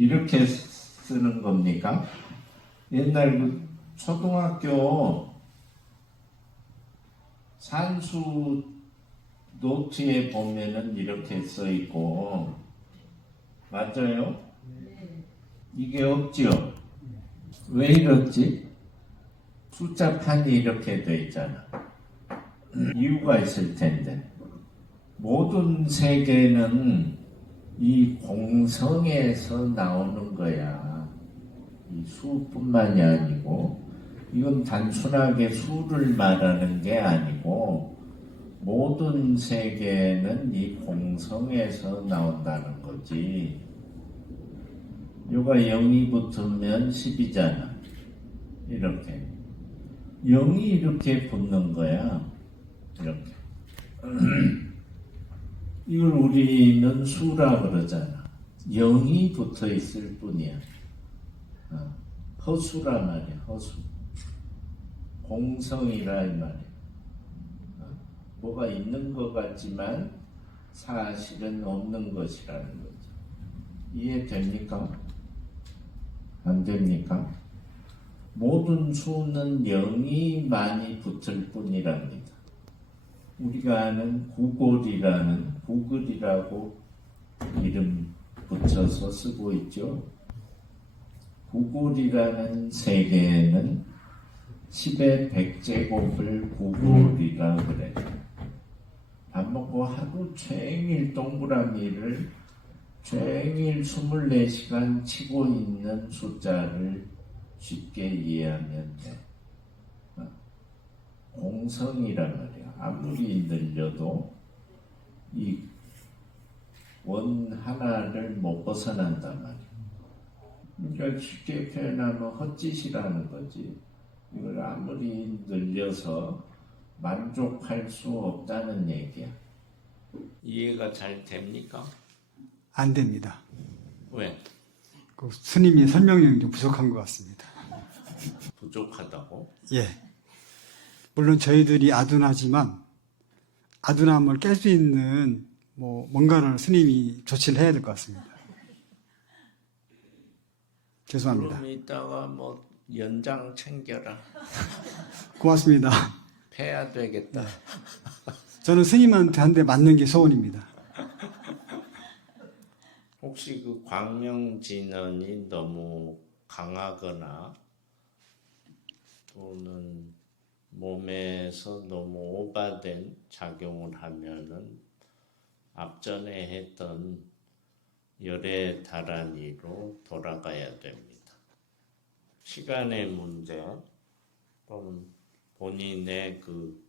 이렇게 쓰는 겁니까? 옛날 그 초등학교 산수 노트에 보면은 이렇게 써 있고, 맞아요? 이게 없지요? 왜 이렇지? 숫자판이 이렇게 돼 있잖아. 이유가 있을 텐데. 모든 세계는 이 공성에서 나오는 거야. 이 수뿐만이 아니고, 이건 단순하게 수를 말하는 게 아니고, 모든 세계는 이 공성에서 나온다는 거지. 요가 0이 붙으면 10이잖아. 이렇게. 0이 이렇게 붙는 거야. 이렇게. 이걸 우리는 수라 그러잖아. 0이 붙어 있을 뿐이야. 허수라 말이야, 허수. 공성이라 이 말이야. 뭐가 있는 것 같지만 사실은 없는 것이라는 거죠. 이해됩니까? 안 됩니까? 모든 수는 0이 많이 붙을 뿐이랍니다. 우리가 아는 구글이라는 구글이라고 이름 붙여서 쓰고 있죠. 구글이라는 세계에는 10의 100제곱을 구글이라 그래. 밥 먹고 하루 종일 동그라미를 종일 24시간 치고 있는 숫자를 쉽게 이해하면 돼. 공성이란 말이야. 아무리 늘려도 이 원 하나를 못 벗어난단 말이야. 그러니까 쉽게 표현하면 헛짓이라는 거지. 이걸 아무리 늘려서 만족할 수 없다는 얘기야. 이해가 잘 됩니까? 안 됩니다. 왜? 그 스님이 설명이 좀 부족한 것 같습니다. 부족하다고? 예. 물론 저희들이 아둔하지만 아둔함을 깰 수 있는 뭔가를 스님이 조치를 해야 될 것 같습니다. 죄송합니다. 그럼 이따가 연장 챙겨라. 고맙습니다. 패야 되겠다. 저는 스님한테 한 대 맞는 게 소원입니다. 혹시 그 광명진언이 너무 강하거나 또는 몸에서 너무 오바된 작용을 하면은 앞전에 했던 열애 다란이로 돌아가야 됩니다. 시간의 문제 또는 본인의 그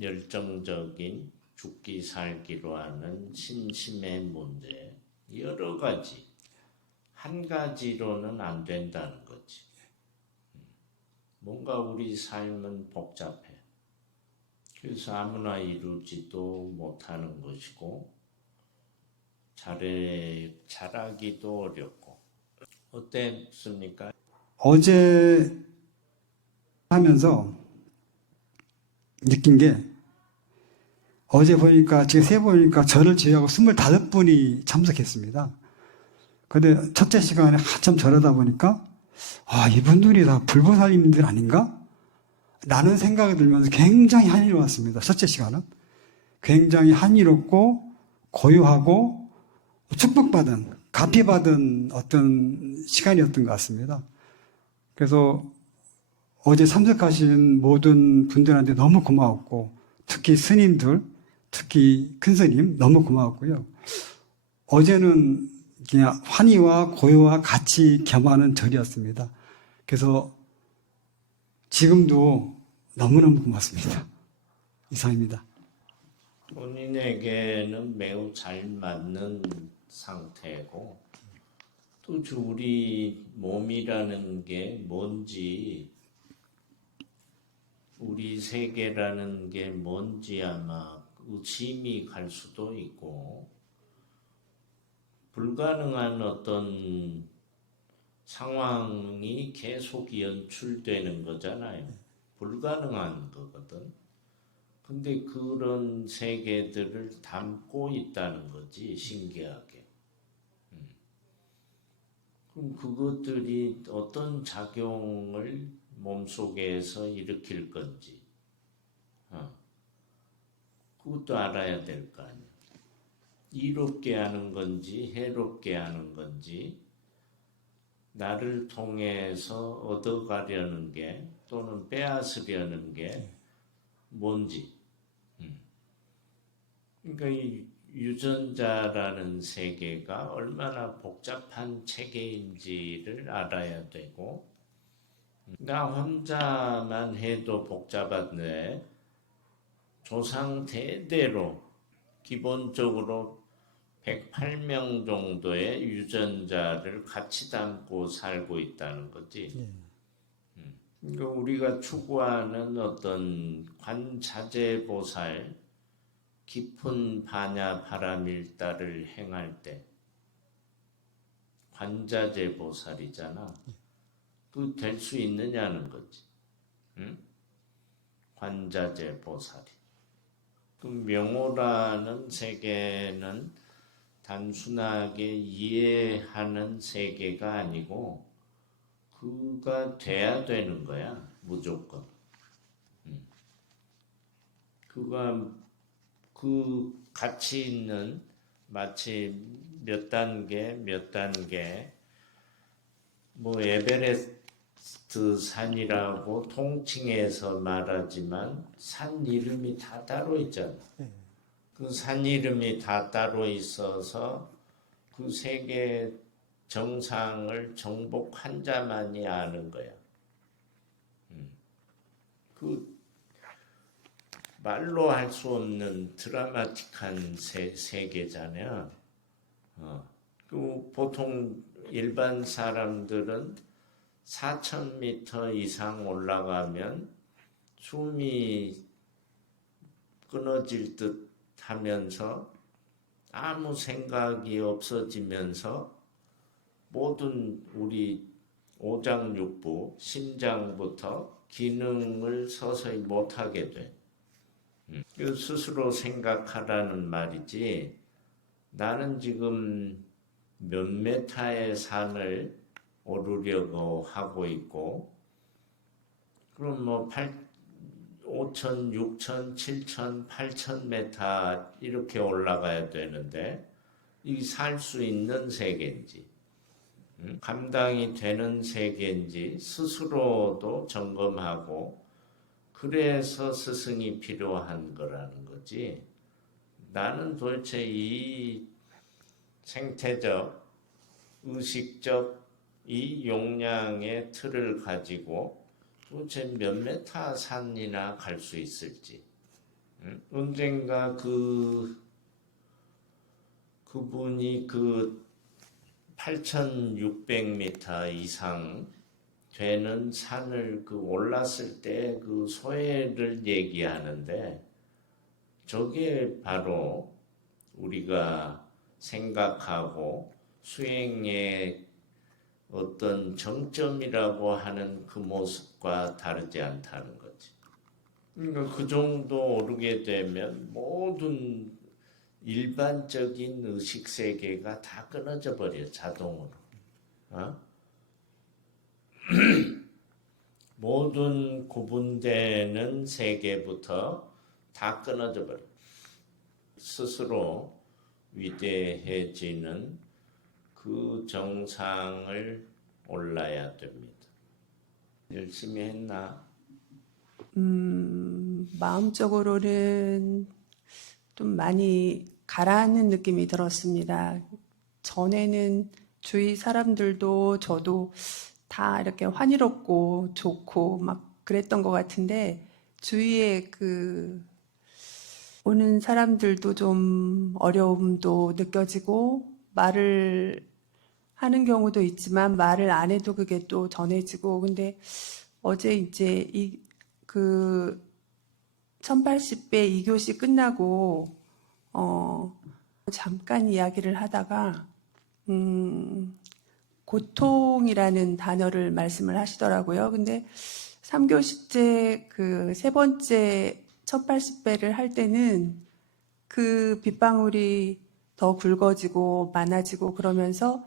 열정적인 죽기 살기로 하는 신심의 문제, 여러 가지, 한 가지로는 안 된다는 거지. 뭔가 우리 삶은 복잡해. 그래서 아무나 이루지도 못하는 것이고 잘하기도 어렵고. 어땠습니까? 어제 하면서 느낀 게, 어제 보니까 제가 세보니까 저를 제외하고 25분이 참석했습니다. 근데 첫째 시간에 한참 절하다 보니까 이분들이 다 불보살님들 아닌가? 라는 생각이 들면서 굉장히 한이로웠습니다. 첫째 시간은 굉장히 한이롭고 고요하고 축복받은, 가피받은 어떤 시간이었던 것 같습니다. 그래서 어제 참석하신 모든 분들한테 너무 고마웠고, 특히 스님들, 특히 큰 스님 너무 고마웠고요. 어제는 그냥 환희와 고요와 같이 겸하는 절이었습니다. 그래서 지금도 너무너무 고맙습니다. 이상입니다. 본인에게는 매우 잘 맞는 상태고, 또 우리 몸이라는 게 뭔지, 우리 세계라는 게 뭔지 아마 의심이 갈 수도 있고, 불가능한 어떤 상황이 계속 연출되는 거잖아요. 불가능한 거거든. 근데 그런 세계들을 담고 있다는 거지, 신기하게. 그럼 그것들이 어떤 작용을 몸속에서 일으킬 건지, 그것도 알아야 될 거 아니에요. 이롭게 하는 건지, 해롭게 하는 건지, 나를 통해서 얻어가려는 게, 또는 빼앗으려는 게 뭔지. 그러니까 이 유전자라는 세계가 얼마나 복잡한 체계인지를 알아야 되고, 나 혼자만 해도 복잡한데 조상 대대로 기본적으로 108명 정도의 유전자를 같이 담고 살고 있다는 거지. 그러니까 우리가 추구하는 어떤 관자재보살, 깊은 반야 파라밀다를 행할 때 관자재보살이잖아. 그 될 수 있느냐는 거지. 응? 관자재보살이. 그 명호라는 세계는 단순하게 이해하는 세계가 아니고 그가 돼야 되는 거야, 무조건. 그가 그 같이 있는 마치 몇 단계 뭐 에베레스트 산이라고 통칭해서 말하지만 산 이름이 다 따로 있잖아. 그 산 이름이 다 따로 있어서 그 세계 정상을 정복 환자만이 아는 거야. 그 말로 할 수 없는 드라마틱한 세계잖아요. 그 보통 일반 사람들은 4,000m 이상 올라가면 숨이 끊어질 듯 하면서 아무 생각이 없어지면서 모든 우리 오장육부, 심장부터 기능을 서서히 못하게 돼. 스스로 생각하라는 말이지, 나는 지금 몇 메타의 산을 오르려고 하고 있고, 그럼 뭐 5,000, 6,000, 7,000, 8,000m 이렇게 올라가야 되는데, 이 살 수 있는 세계인지, 감당이 되는 세계인지 스스로도 점검하고, 그래서 스승이 필요한 거라는 거지. 나는 도대체 이 생태적, 의식적 이 용량의 틀을 가지고 도대체 몇 메타 산이나 갈 수 있을지. 언젠가 그분이 그 8,600m 이상 되는 산을 그 올랐을 때 그 소회를 얘기하는데, 저게 바로 우리가 생각하고 수행의 어떤 정점이라고 하는 그 모습과 다르지 않다는 거지. 그러니까 그 정도 오르게 되면 모든 일반적인 의식 세계가 다 끊어져 버려, 자동으로. 모든 구분되는 세계부터 다 끊어져 버려. 스스로 위대해지는 그 정상을 올라야 됩니다. 열심히 했나? 마음적으로는 좀 많이 가라앉는 느낌이 들었습니다. 전에는 주위 사람들도 저도 다 이렇게 환희롭고 좋고 막 그랬던 것 같은데, 주위에 오는 사람들도 좀 어려움도 느껴지고, 말을 하는 경우도 있지만 말을 안 해도 그게 또 전해지고. 근데 어제 이제 1080배 2교시 끝나고 잠깐 이야기를 하다가 고통이라는 단어를 말씀을 하시더라고요. 근데 3교시째 그 세 번째 1080배를 할 때는 그 빗방울이 더 굵어지고 많아지고 그러면서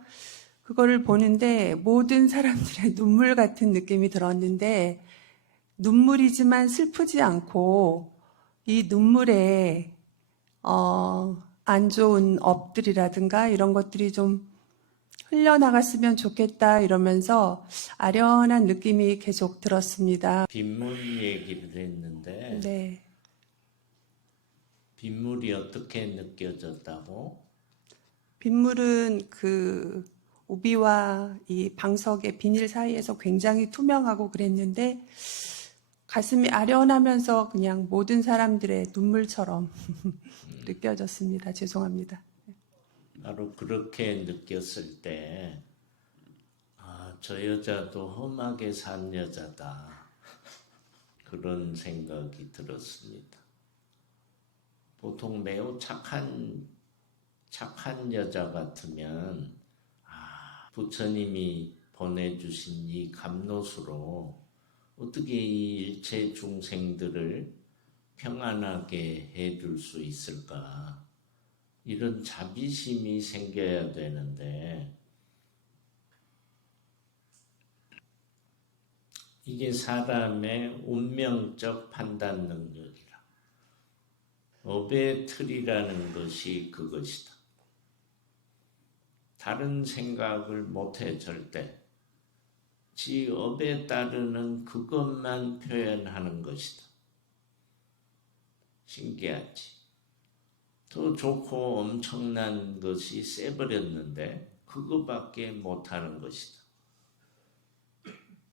그거를 보는데 모든 사람들의 눈물 같은 느낌이 들었는데 눈물이지만 슬프지 않고 이 눈물에 안 좋은 업들이라든가 이런 것들이 좀 흘려나갔으면 좋겠다 이러면서 아련한 느낌이 계속 들었습니다. 빗물 얘기를 했는데 네. 빗물이 어떻게 느껴졌다고? 빗물은 그 우비와 이 방석의 비닐 사이에서 굉장히 투명하고 그랬는데 가슴이 아련하면서 그냥 모든 사람들의 눈물처럼 느껴졌습니다. 죄송합니다. 바로 그렇게 느꼈을 때, 저 여자도 험하게 산 여자다. 그런 생각이 들었습니다. 보통 매우 착한 여자 같으면, 부처님이 보내주신 이 감로수로 어떻게 이 일체 중생들을 평안하게 해줄 수 있을까? 이런 자비심이 생겨야 되는데 이게 사람의 운명적 판단 능력이라. 업의 틀이라는 것이 그것이다. 다른 생각을 못해 절대. 지 업에 따르는 그것만 표현하는 것이다. 신기하지? 더 좋고 엄청난 것이 세버렸는데 그거밖에 못하는 것이다.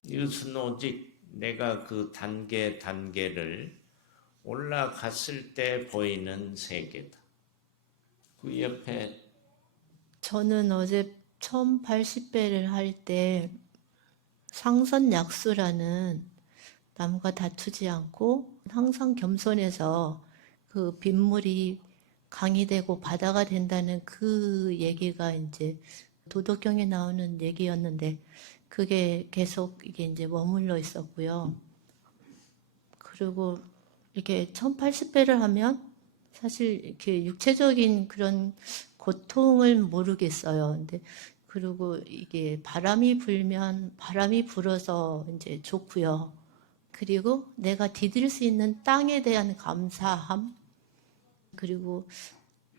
이것은 오직 내가 그 단계를 올라갔을 때 보이는 세계다. 그 옆에 저는 어제 1080배를 할 때 상선약수라는 남과 다투지 않고 항상 겸손해서 그 빗물이 강이 되고 바다가 된다는 그 얘기가 이제 도덕경에 나오는 얘기였는데 그게 계속 이게 이제 머물러 있었고요. 그리고 이렇게 1080배를 하면 사실 이렇게 육체적인 그런 고통을 모르겠어요. 근데 그리고 이게 바람이 불어서 이제 좋고요. 그리고 내가 디딜 수 있는 땅에 대한 감사함. 그리고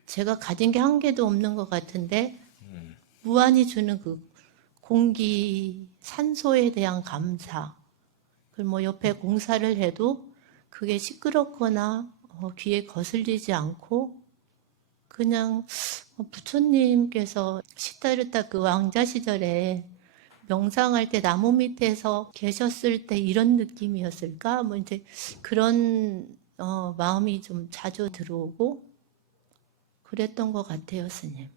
제가 가진 게 한 개도 없는 것 같은데 무한히 주는 그 공기, 산소에 대한 감사. 그리고 뭐 옆에 공사를 해도 그게 시끄럽거나 귀에 거슬리지 않고 그냥 부처님께서 시다르타 그 왕자 시절에 명상할 때 나무 밑에서 계셨을 때 이런 느낌이었을까? 뭐 이제 그런 마음이 좀 자주 들어오고 그랬던 것 같아요, 스님.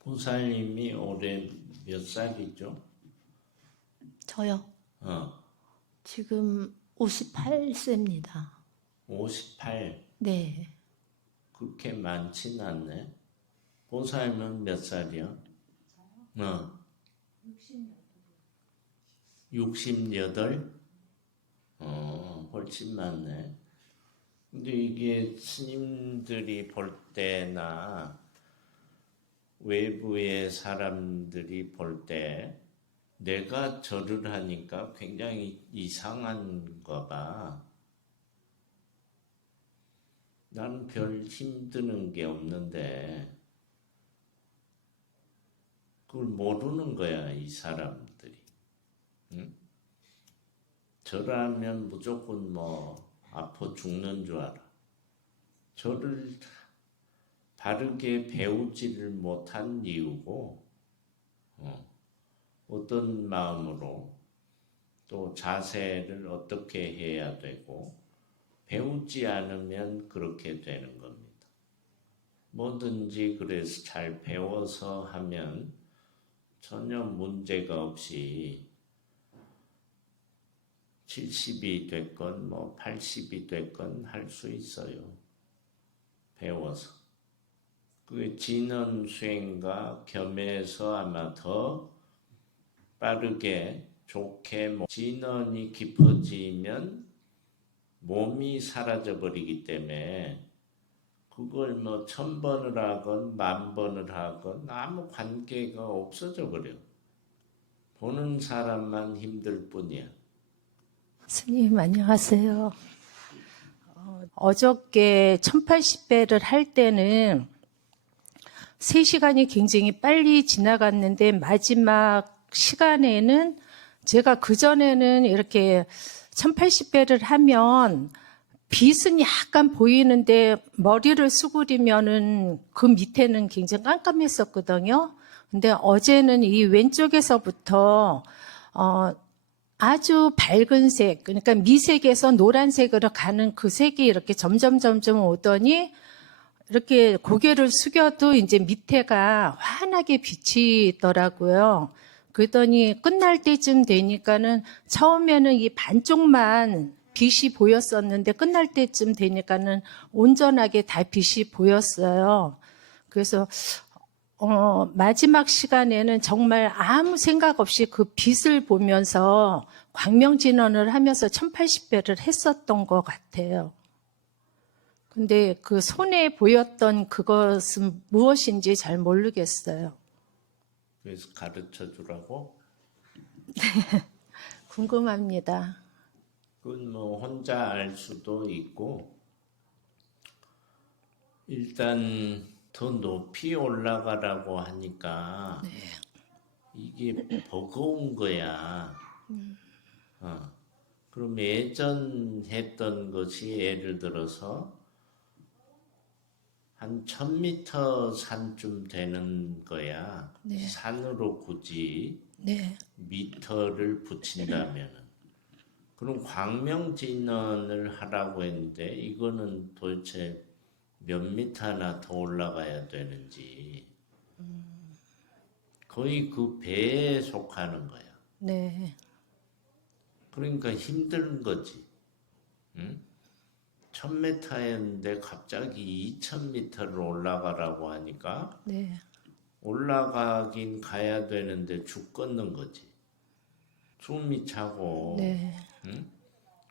보살님이 올해 몇 살이죠? 저요. 지금 58세입니다. 58. 네. 그렇게 많진 않네. 보살님은 몇 살이야? 68? 훨씬 많네. 근데 이게 스님들이 볼 때나 외부의 사람들이 볼 때 내가 절을 하니까 굉장히 이상한가 봐. 나는 별 힘드는 게 없는데 그걸 모르는 거야, 이 사람들이. 응? 절하면 무조건 뭐 아파 죽는 줄 알아. 절을 바르게 배우지를 못한 이유고 어떤 마음으로 또 자세를 어떻게 해야 되고 배우지 않으면 그렇게 되는 겁니다. 뭐든지 그래서 잘 배워서 하면 전혀 문제가 없이 70이 됐건 뭐 80이 됐건 할 수 있어요. 배워서. 그 진언 수행과 겸해서 아마 더 빠르게 좋게 진언이 깊어지면 몸이 사라져 버리기 때문에 그걸 뭐 1000번을 하건 10,000번을 하건 아무 관계가 없어져 버려. 보는 사람만 힘들 뿐이야. 스님 안녕하세요. 어저께 1080배를 할 때는 3시간이 굉장히 빨리 지나갔는데 마지막 시간에는 제가 그전에는 이렇게 1080배를 하면 빛은 약간 보이는데 머리를 수그리면은 그 밑에는 굉장히 깜깜했었거든요. 근데 어제는 이 왼쪽에서부터 아주 밝은 색, 그러니까 미색에서 노란색으로 가는 그 색이 이렇게 점점 오더니 이렇게 고개를 숙여도 이제 밑에가 환하게 빛이 있더라고요. 그러더니 끝날 때쯤 되니까는 처음에는 이 반쪽만 빛이 보였었는데 끝날 때쯤 되니까는 온전하게 다 빛이 보였어요. 그래서 마지막 시간에는 정말 아무 생각 없이 그 빛을 보면서 광명진언을 하면서 1080배를 했었던 것 같아요. 근데 그 손에 보였던 그것은 무엇인지 잘 모르겠어요. 그래서 가르쳐 주라고? 궁금합니다. 그건 뭐 혼자 알 수도 있고, 일단 더 높이 올라가라고 하니까 이게 버거운 거야. 그럼 예전 했던 것이 예를 들어서 한 1000m 산쯤 되는 거야. 네. 산으로 굳이 네, 미터를 붙인다면은. 그럼 광명진언을 하라고 했는데 이거는 도대체 몇 미터나 더 올라가야 되는지 거의 그 배에 속하는 거야. 네, 그러니까 힘든 거지. 응? 1000m였는데 갑자기 2000m를 올라가라고 하니까 네, 올라가긴 가야 되는데 죽겠는 거지. 숨이 차고. 네, 응?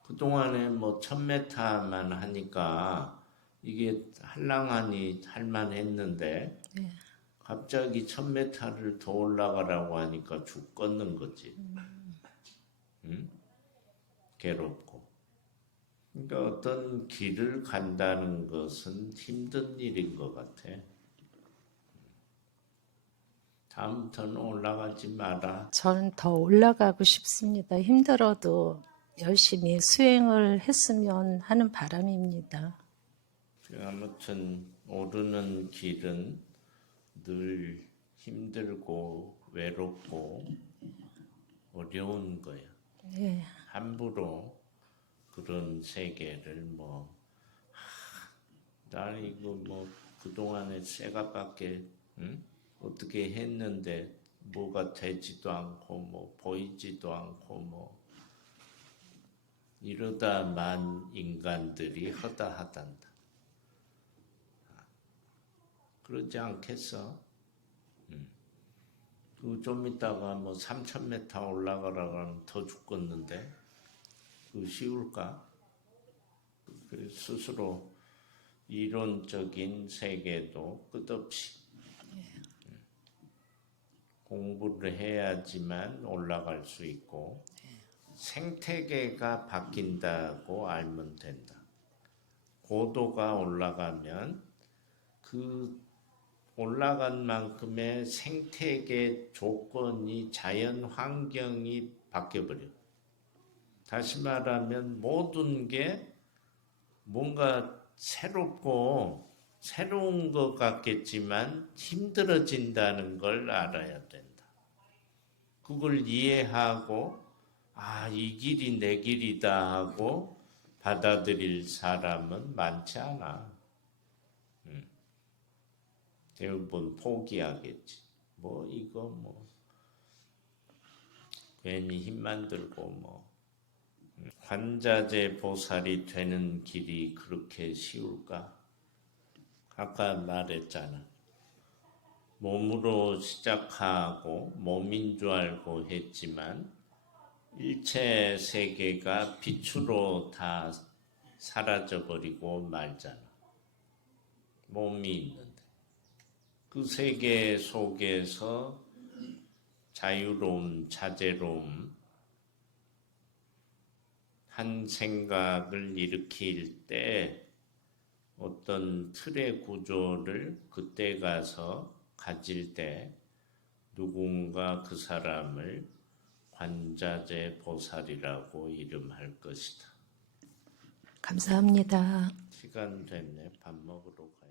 그동안에 뭐 1000m만 하니까 이게 할랑하니 할만했는데 네. 갑자기 1000m를 더 올라가라고 하니까 죽겠는 거지. 응? 괴롭고. 그러니까 어떤 길을 간다는 것은 힘든 일인 것 같아. 다음부터는 올라가지 마라. 저는 더 올라가고 싶습니다. 힘들어도 열심히 수행을 했으면 하는 바람입니다. 아무튼 오르는 길은 늘 힘들고 외롭고 어려운 거야. 네, 함부로 그런 세계를 난 이거 그동안에 새가밖에 어떻게 했는데 뭐가 되지도 않고 보이지도 않고 이러다만 인간들이 허다하단다. 그러지 않겠어? 그 좀 있다가 3000m 올라가라 그러면 더 죽겠는데 그 쉬울까? 스스로 이론적인 세계도 끝없이 공부를 해야지만 올라갈 수 있고 생태계가 바뀐다고 알면 된다. 고도가 올라가면 그 올라간 만큼의 생태계 조건이 자연 환경이 바뀌어버려. 다시 말하면 모든 게 뭔가 새롭고 새로운 것 같겠지만 힘들어진다는 걸 알아야 된다. 그걸 이해하고 이 길이 내 길이다 하고 받아들일 사람은 많지 않아. 대부분 포기하겠지. 괜히 힘만 들고 관자재 보살이 되는 길이 그렇게 쉬울까? 아까 말했잖아. 몸으로 시작하고 몸인 줄 알고 했지만 일체 세계가 빛으로 다 사라져버리고 말잖아. 몸이 있는데 그 세계 속에서 자유로움, 자재로움, 한 생각을 일으킬 때 어떤 틀의 구조를 그때 가서 가질 때 누군가 그 사람을 관자재 보살이라고 이름할 것이다. 감사합니다. 시간 됐네. 밥 먹으러 가야